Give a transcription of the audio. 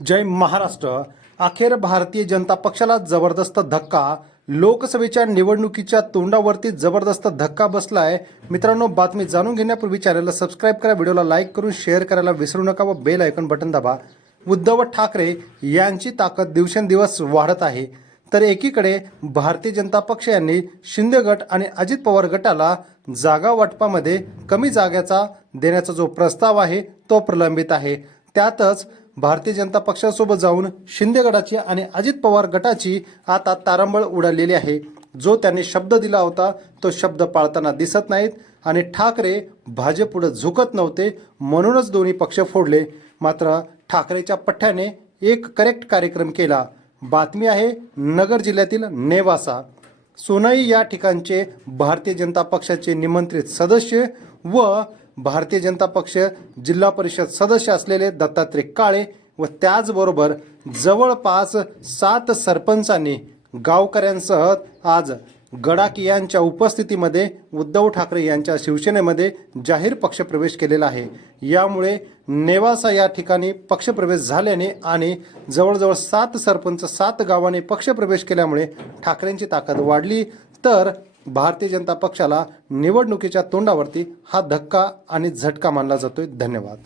जय महाराष्ट्र। अखेर भारतीय जनता पक्षाला जबरदस्त धक्का। लोकसभेच्या निवडणुकीच्या तोंडावरती जबरदस्त धक्का बसलाय। मित्रांनो, बातमी जाणून घेण्यापूर्वी चॅनलला सबस्क्राइब करा, व्हिडिओला लाईक करून शेअर करायला विसरू नका व बेल आयकॉन बटन दाबा। उद्धव ठाकरे यांची ताकद दिवसेंदिवस वाढत आहे, तर एकीकडे भारतीय जनता पक्ष यांनी शिंदे गट आणि अजित पवार गटाला जागा वाटपामध्ये कमी जागाचा देण्याचा जो प्रस्ताव आहे तो प्रलंबित आहे। त्यातच भारतीय जनता पक्षासोबत जाऊन शिंदे गटाची आणि अजित पवार गटाची आता तारंबळ उडालेली आहे। जो त्यांनी शब्द दिला होता तो शब्द पाळताना दिसत नाहीत आणि ठाकरे भाजपपुढे झुकत नव्हते, म्हणूनच दोन्ही पक्ष फोडले। मात्र ठाकरेच्या पठ्ठ्याने एक करेक्ट कार्यक्रम केला। बातमी आहे नगर जिल्ह्यातील नेवासा सोनाई या ठिकाणचे भारतीय जनता पक्षाचे निमंत्रित सदस्य व भारतीय जनता पक्ष जिल्हा परिषद सदस्य असलेले दत्तात्रय काळे व त्याचबरोबर जवळपास 7 सरपंचांनी गावकऱ्यांसह आज गडाकी यांच्या उपस्थितीमध्ये उद्धव ठाकरे यांच्या शिवसेनेमध्ये जाहीर पक्षप्रवेश केलेला आहे। यामुळे नेवासा या ठिकाणी पक्षप्रवेश झाल्याने आणि जवळजवळ 7 सरपंच 7 गावांनी पक्षप्रवेश केल्यामुळे ठाकरेंची ताकद वाढली। तर भारतीय जनता पक्षाला निवडणुकीच्या तोंडावरती हा धक्का आणि झटका मानला जातोय। धन्यवाद।